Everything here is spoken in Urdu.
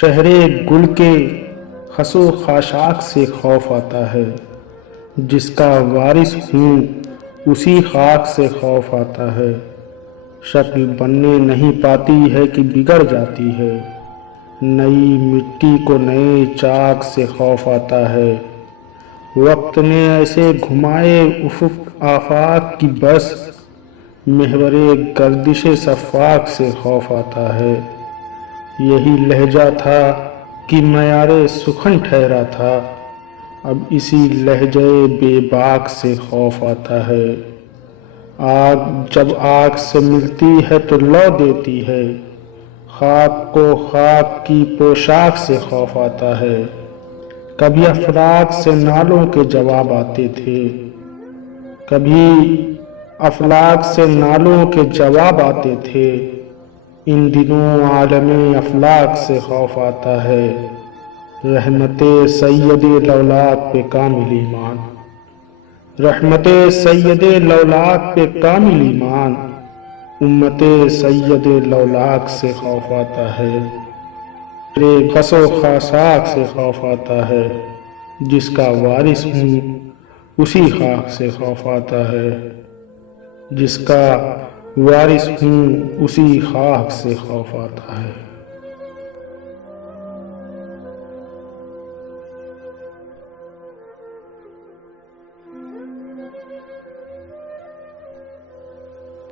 شہر گل کے خس و خاشاک سے خوف آتا ہے، جس کا وارث ہوں اسی خاک سے خوف آتا ہے۔ شکل بننے نہیں پاتی ہے کہ بگڑ جاتی ہے، نئی مٹی کو نئے چاک سے خوف آتا ہے۔ وقت نے ایسے گھمائے افق آفاق کی بس، محور گردش صفاق سے خوف آتا ہے۔ یہی لہجہ تھا کہ معیار سخن ٹھہرا تھا، اب اسی لہجے بے باک سے خوف آتا ہے۔ آگ جب آگ سے ملتی ہے تو لو دیتی ہے، خاک کو خاک کی پوشاک سے خوف آتا ہے۔ کبھی افلاک سے نالوں کے جواب آتے تھے، کبھی افلاک سے نالوں کے جواب آتے تھے، ان دنوں عالم افلاک سے خوف آتا ہے۔ رحمت سید لولاک پہ کامل ایمان، رحمت سید لولاک پہ کامل ایمان، امت سید لولاک سے خوف آتا ہے۔ میرے خس و خاشاک سے خوف آتا ہے، جس کا وارث ہوں اسی خاک سے خوف آتا ہے۔ جس کا وارث ہوں اسی خاک سے خوف آتا ہے۔